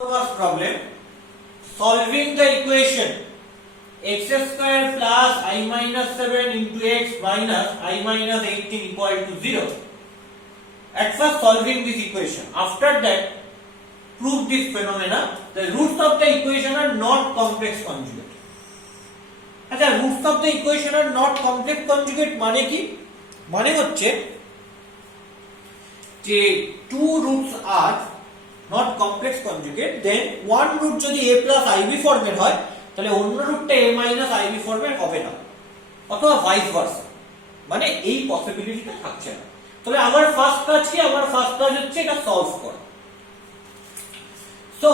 First problem, solving the equation x square plus I minus 7 into x minus I minus 18 equal to 0. At first solving this equation. After that, prove this phenomena. The roots of the equation are not complex conjugate. আচ্ছা, roots of the equation are not complex conjugate মানে কি? মানে হচ্ছে যে two roots are not complex conjugate, then one root যদি a plus ib ফর্মের হয় তাহলে অন্য রুটটা a minus ib ফর্মের হবে না, অথবা vice versa, মানে এই পসিবিলিটিটা থাকছে না। তাহলে আমার ফার্স্ট কাজ কি? আমার ফার্স্ট কাজ হচ্ছে এটা সলভ করা। So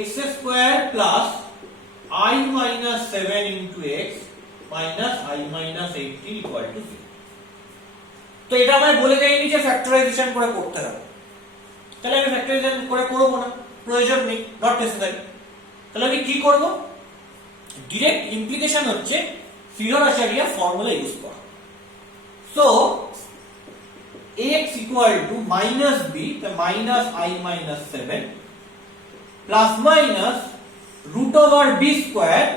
x square plus I minus 7 into x minus I minus 18 equal to 0. তো এটা আমায় বলে দেয়নি যে ফ্যাক্টরাইজেশন করে করতে হবে, তাহলে আমি ফ্যাক্টরাইজেশন করে করব না, প্রয়োজন নেই, নট নেসেসারি। তাহলে আমি কি করব? ডাইরেক্ট ইমপ্লিকেশন হচ্ছে ফিলোরাশারিয়া ফর্মুলা ইউজ করা। So x equal to minus b, the minus I minus 7 plus minus root over b square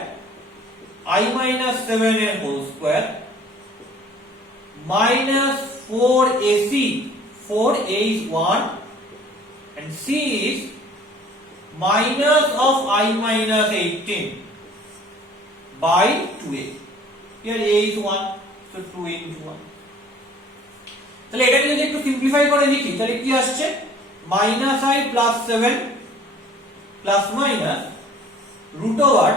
I minus 7 এর whole square minus 4ac, 4a is 1 and c is minus of I minus 18 by 2a. Here a is 1, so 2 into 1. তাহলে এটাকে যদি একটু simplify করে লিখি তাহলে কি আসছে? minus I plus 7 plus minus root over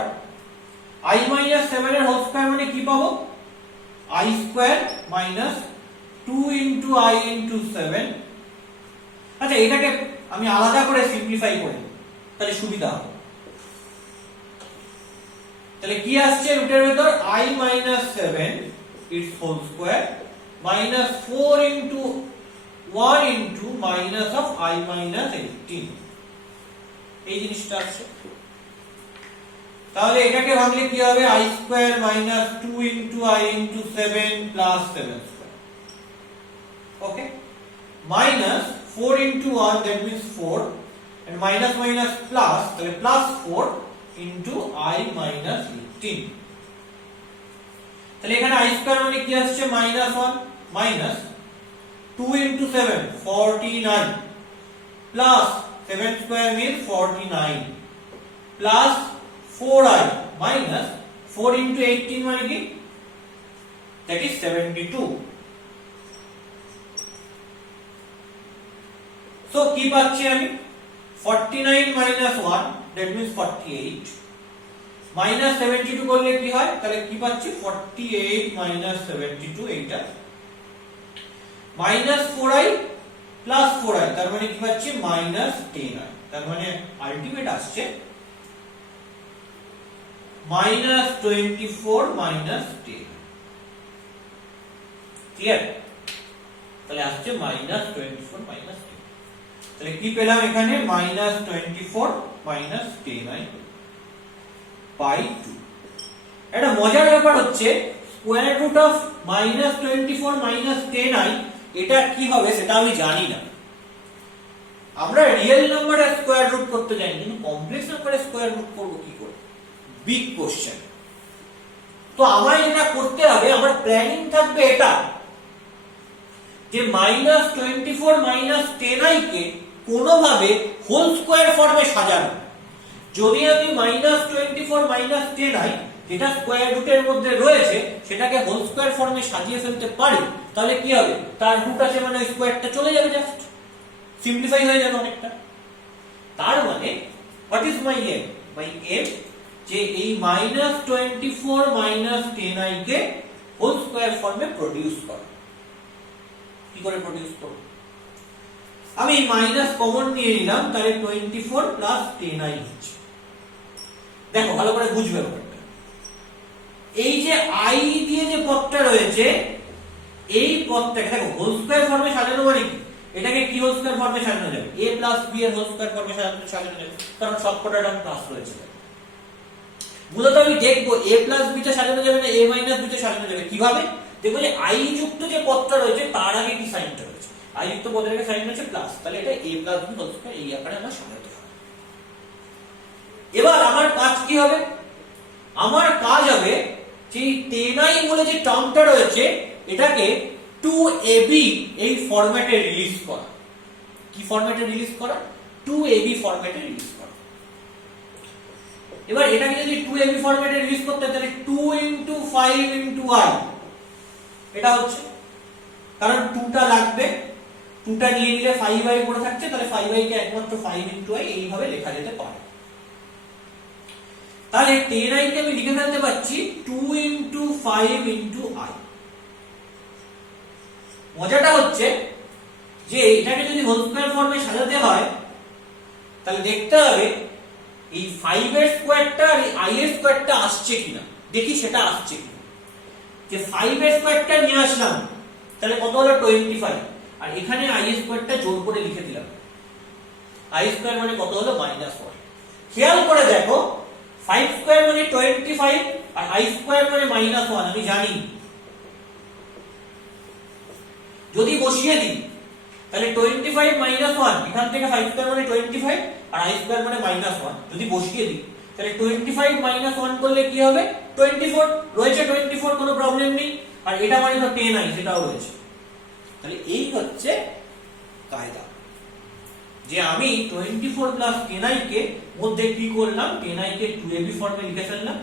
I minus 7 এর হোল স্কয়ার মানে কি পাবো? I square minus 2 into I into 7. আচ্ছা, এটাকে আমি আলাদা করে সিম্পলিফাই করি তাহলে সুবিধা হবে। তাহলে কি আসছে রুটের ভিতর? I minus 7 its whole square minus 4 into 1 into minus of I minus 18, এই জিনিসটা আসছে। তাহলে এটাকে ভাঙলে কি হবে? I square minus 2 into I into 7 plus 7 square, okay, minus 4 into 1, that means 4, and minus minus plus, তাহলে plus 4 into I minus 18. তাহলে এখানে I square মানে কি আসছে? minus 1 minus 2 into 7 49 plus 7 square means 49 plus 4i minus 4 into 18 মানে কি? that is 72. so কি পাচ্ছি আমি? 49 minus 1, that means 48, minus 72 করলে কি হয়? তাহলে কি পাচ্ছি? 48 minus 72, এইটা minus 4i plus 4i, তার মানে কি পাচ্ছি? minus 10i, তার মানে আলটিমেট আসছে minus 24 minus 10. ক্লিয়ার? তাহলে আসছে minus 24 minus 10. তাহলে কি পেলাম এখানে? minus 24 minus 10i by 2. এটা মজার ব্যাপার হচ্ছে square root of minus 24 minus 10i এটা কি হবে সেটা আমি জানি না। আমরা রিয়েল নাম্বারের স্কয়ার রুট করতে জানি, কিন্তু কমপ্লেক্স নাম্বারের স্কয়ার রুট করব কি করে? Big question. তো আমায় যেটা করতে হবে, আমার প্ল্যানিং থাকবে এটা যে minus 24 minus 10i কে কোনোভাবে হোল স্কয়ার ফর্মে সাজানো। যদি আমি minus 24 minus 10i যেটা স্কয়ার রুটের মধ্যে রয়েছে সেটাকে হোল স্কয়ার ফর্মে সাজিয়ে ফেলতে পারি, তাহলে কি হবে? তার রুট আছে মানে স্কয়ারটা চলে যাবে, জাস্ট সিম্পলিফাই হয়ে যাবে অনেকটা। তার মানে what is my aim? My aim যে এই minus 24 minus 10i কে হোল স্কয়ার ফর্মে প্রডিউস করা। কি করে প্রডিউস করব? আমি মাইনাস কমন নিয়ে নিলাম, তাহলে 24 plus 10i হচ্ছে। দেখো ভালো করে বুঝবে ব্যাপারটা। এই যে i দিয়ে যে পদটা রয়েছে, এই পদটাকে দেখো হোল স্কয়ার ফর্মে সাজানো মানে কি? এটাকে কি হোল স্কয়ার ফর্মে সাজানো যাবে? a plus b এর হোল স্কয়ার ফর্মে সাজানো যাবে, কারণ সবকটা টার্ম প্লাস রয়েছে। মূলত আমি দেখবো a plus b তে সাজানো যাবে না a minus b তে সাজানো যাবে। কিভাবে দেখবো? যে i যুক্ত যে পদটা রয়েছে তার আগে কি সাইনটা রয়েছে। i যুক্ত পদের আগে সাইন হচ্ছে প্লাস, তাহলে এটা a plus b whole square এই আকারে আমরা সাজাতে হবে। এবার আমার কাজ কি হবে? আমার কাজ হবে যে 10i বলে যে টার্মটা রয়েছে এটাকে 2ab এই ফরম্যাটে রিলিজ করা। কি ফরম্যাটে রিলিজ করা? 2ab ফরম্যাটে রিলিজ করা। এবার এটাকে যদি 2ab ফরম্যাটে রিলিজ করতে হয় তাহলে 2 * 5 * i এটা হচ্ছে, কারণ 2টা লাগবে, 2টা নিয়ে নিলে 5i পড়ে থাকছে, তাহলে 5i কে একমাত্র 5 * i এইভাবে লেখা যেতে পারে। তাহলে 10i কে আমি লিখে ফেলতে পারছি 2 * 5 * i। মজাটা হচ্ছে যে এটাকে যদি হোল স্কয়ার ফর্মে সাজাতে হয় তাহলে দেখতে হবে এই 5 এর স্কয়ারটা আর i এর স্কয়ারটা আসছে কিনা, দেখি সেটা আসছে কিনা। যে 5 এর স্কয়ারটা নিয়ে আসলাম তাহলে কত হলো 25, আর এখানে i এর স্কয়ারটা জোর করে লিখে দিলাম, i স্কয়ার মানে কত হলো -1। খেয়াল করে দেখো 5 স্কয়ার মানে 25 আর i স্কয়ার মানে -1 আমি জানি। যদি বসিয়ে দিই তাহলে 25 - 1 এখান থেকে 5 স্কয়ার মানে 25 আর i স্কয়ার মানে -1 যদি বসিয়ে দিই তাহলে 25 - 1 করলে কি হবে 24 রয়েছে, 24 কোনো প্রবলেম নেই, আর এটা মানে তো 10i সেটাও রয়েছে। তাহলে এই হচ্ছে কায়দা যে আমি 24 + 10i কে মধ্যে কি করলাম 10i কে 2ab ফর্মে লিখে ফেললাম।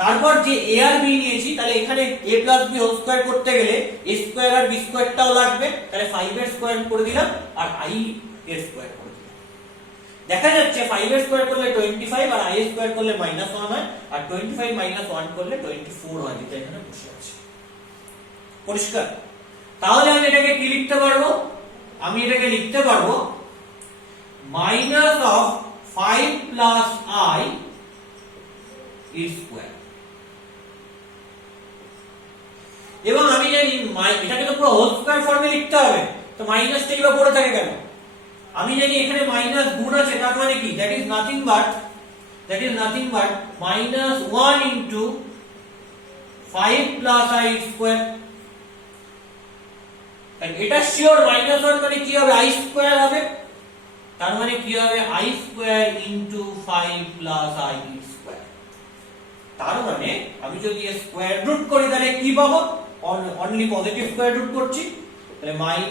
তারপর যে a আর b নিয়েছি তাহলে এখানে a + b হোল স্কয়ার করতে গেলে a স্কয়ার আর b স্কয়ারটাও লাগবে, তাহলে 5 এর স্কয়ার করে দিলাম আর i এর স্কয়ার করে দিলাম। দেখা যাচ্ছে 5 এর স্কয়ার করলে 25 আর i এর স্কয়ার করলে -1 হয়, আর 25 - 1 করলে 24 হয়, যেটা এখানে বসে আছে। পরিষ্কার? তাহলে আমি এটাকে কি লিখতে পারবো? আমি এটাকে লিখতে পারবো -5 + i এর স্কয়ার। এবং আমি জানি এটাকে তো পুরো হোল স্কয়ার ফর্মে লিখতে হবে, তো মাইনাসটা কিভাবে পড়ে থাকে কেন? আমি জানি এখানে মাইনাস গুণ আছে, তার মানে কি that is nothing but -1 * 5 + i square. তাহলে এটা শিওর -1 মানে কি হবে i স্কয়ার হবে, তার মানে কি হবে i স্কয়ার * 5 + i স্কয়ার। তার মানে আমি যদি স্কয়ার রুট করি তাহলে কি পাবো? অনলি পজিটিভ স্কয়ার রুট করছি, তাহলে -i +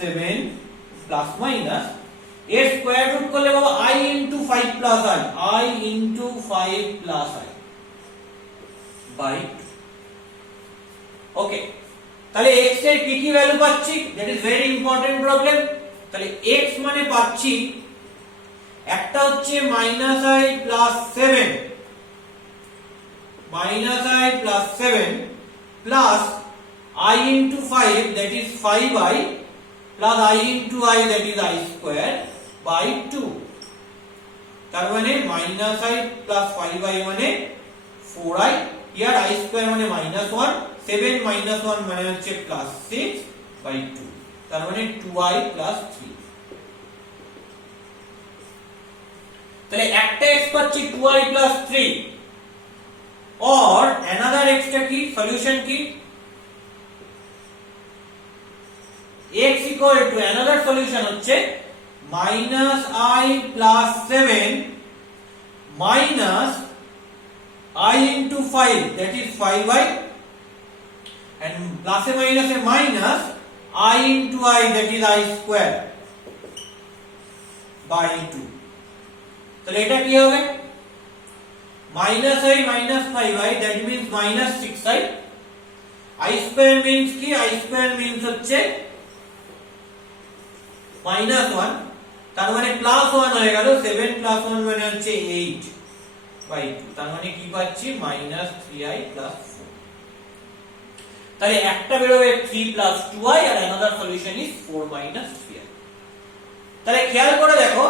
7 প্লাস মাইনাস এর স্কয়ার রুট করলে পাবো i * 5 + i * 5 + i বাই 2। ওকে, তাহলে x এর কি কি ভ্যালু পাচ্ছি? That is very important problem. তাহলে x মানে পাচ্ছি একটা হচ্ছে -i + 7 plus i * 5 that is 5i plus i * i that is i square by 2। তার মানে -i plus 5i মানে 4i, here i square মানে -1, 7 - 1 মানে হচ্ছে +6 by 2, তার মানে 2i plus 3। তাহলে একটা x পাচ্ছি 2i plus 3 or another x টা কি সলিউশন কি x equal to another solution হচ্ছে -i plus 7 minus i into 5 that is 5i and plus a minus a minus i into I that is I square by 2। তাহলে এটা কি হবে -i minus 5i that means minus 6i, I square means কি I square means হচ্ছে -1, তার মানে +1 হয়ে গেল, 7 + 1 মানে হচ্ছে 8 by 2, তার মানে কি পাচ্ছি -3i plus 4। তাহলে একটা বেরোবে 3 plus 2i R another solution is 4 minus 3i। তাহলে খেয়াল করে দেখো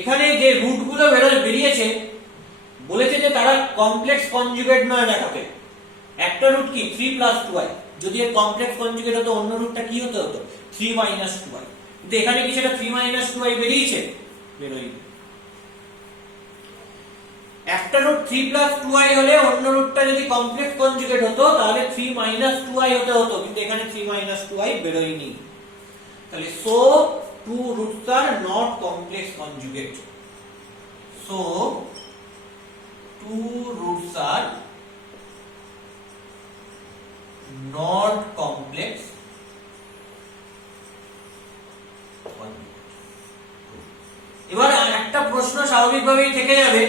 এখানে যে রুট গুলো বেরিয়েছে বলেছে যে তারা কমপ্লেক্স কনজুগেট নয় দেখাতে। একটা রুট কি 3 plus 2i, যদি এর কমপ্লেক্স কনজুগেট হতো অন্য রুটটা কি হতো 3 minus 2i, কিন্তু এখানে কি সেটা 3 minus 2i বেরিয়েছে? বেরোয়নি। একটা রুট 3 প্লাস 2i হলে অন্য রুটটা যদি কমপ্লেক্স কনজুগেট হতো তাহলে 3 মাইনাস 2i হতো, কিন্তু এখানে 3 মাইনাস 2i বেরোয়নি। তাহলে so two roots are not complex conjugate. So two roots are not complex. এবার একটা প্রশ্ন স্বাভাবিকভাবেই থেকে যাবে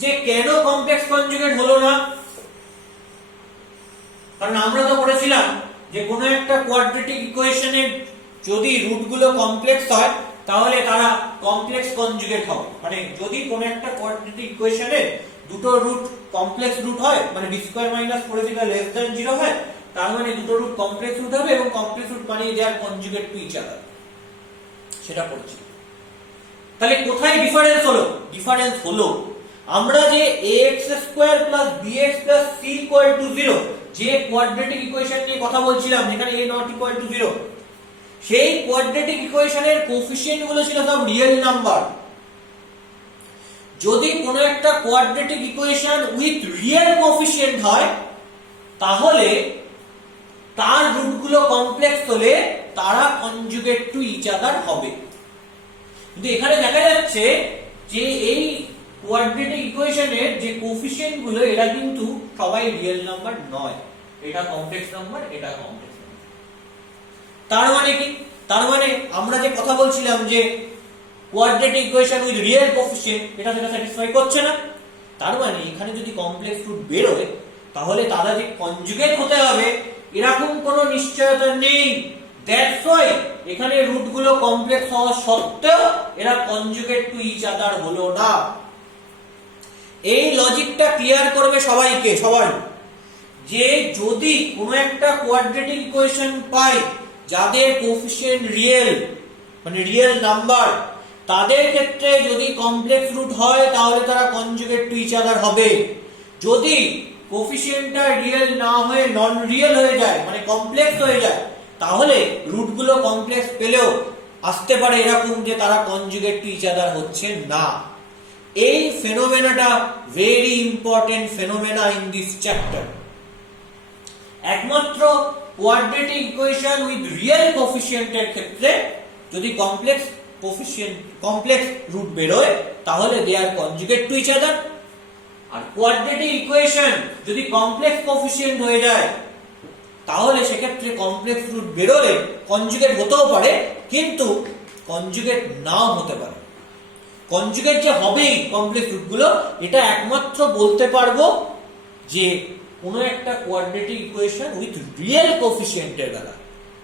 যে কেন কমপ্লেক্স কনজুগেট হলো না? কারণ আমরা তো পড়েছিলাম যে কোনো একটা কোয়াড্রেটিক ইকুয়েশনের যদি রুটগুলো কমপ্লেক্স হয় তাহলে তারা কমপ্লেক্স কনজুগেট হবে। মানে যদি কোনো একটা কোয়াড্রেটিক ইকুয়েশনের দুটো রুট কমপ্লেক্স রুট হয়, মানে b square minus 4ac less than 0 হয়, তার মানে দুটো রুট কমপ্লেক্স রুট হবে এবং কমপ্লেক্স রুট মানে দে আর কনজুগেট টু ইচ আদার, সেটা পড়ছি। তাহলে কোথায় ডিফারেন্স হলো? ডিফারেন্স হলো আমরা যে ax square plus bx plus c equal to 0 যে কোয়াড্রেটিক ইকুয়েশন নিয়ে কথা বলছিলাম যেখানে a নট ইকুয়াল টু 0, সেই কোয়াড্রেটিক ইকুয়েশনের কোএফিসিয়েন্ট গুলো ছিল সব রিয়েল নাম্বার। যদি কোনো একটা quadratic equation with real coefficient হয় তাহলে তার রুটগুলো কমপ্লেক্স হলে তারা কনজুগেট টু ইচ আদার হবে। কিন্তু এখানে দেখা যাচ্ছে যে এই কোয়াড্রেটিক ইকুয়েশনের যে কোএফিসিয়েন্ট গুলো এরা কিন্তু সবাই রিয়েল নাম্বার নয়, এটা কমপ্লেক্স নাম্বার, এটা কমপ্লেক্স নাম্বার। তার মানে কি? তার মানে আমরা যে কথা বলছিলাম যে quadratic equation with real coefficient এটা সেটা স্যাটিসফাই করছে না। তার মানে এখানে যদি কমপ্লেক্স রুট বেরোয় তাহলে তারা যে কনজুগেট হতে হবে এরকম কোনো নিশ্চয়তা নেই। দ্যাটস ওয়াই এখানে রুটগুলো কমপ্লেক্স হওয়া সত্ত্বেও এরা কনজুগেট টু ইচ আদার হলো না। এই লজিকটা ক্লিয়ার করবে সবাইকে, সবাই, যে যদি কোনো একটা কোয়াড্রেটিক ইকুয়েশন পাই যাদের কোএফিসিয়েন্ট রিয়েল মানে রিয়েল নাম্বার, তাদের ক্ষেত্রে যদি কমপ্লেক্স রুট হয় তাহলে তারা কনজুগেট টু ইচ আদার হবে। যদি কোএফিসিয়েন্টটা রিয়েল না হয়ে নন রিয়েল হয়ে যায় মানে কমপ্লেক্স হয়ে যায় তাহলে রুটগুলো কমপ্লেক্স পেলেও আসতে পারে এরকম যে তারা কনজুগেট টু ইচ আদার হচ্ছে না। এই ফেনোমেনাটা very important phenomena in this chapter. একমাত্র কোয়াড্রেটিক ইকুয়েশন উইথ রিয়েল কোএফিসিয়েন্টের ক্ষেত্রে যদি কমপ্লেক্স রুট বেরোয় তাহলে they are conjugate to each other. আর কোয়াড্রেটিক ইকুয়েশন যদি কমপ্লেক্স কোএফিসিয়েন্ট হয়ে যায় তাহলে সেক্ষেত্রে কমপ্লেক্স রুট বেরোলে কনজুগেট হতেও পারে কিন্তু কনজুগেট নাও হতে পারে। কনজুগেট যে হবেই কমপ্লেক্স রুটগুলো এটা একমাত্র বলতে পারবো যে কোনো একটা কোয়াড্রেটিক ইকুয়েশন উইথ রিয়েল কোএফিসিয়েন্টের দ্বারা।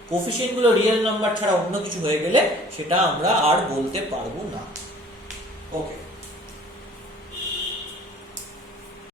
কোএফিসিয়েন্ট গুলো রিয়েল নাম্বার ছাড়া অন্য কিছু হয়ে গেলে সেটা আমরা আর বলতে পারবো না। ওকে।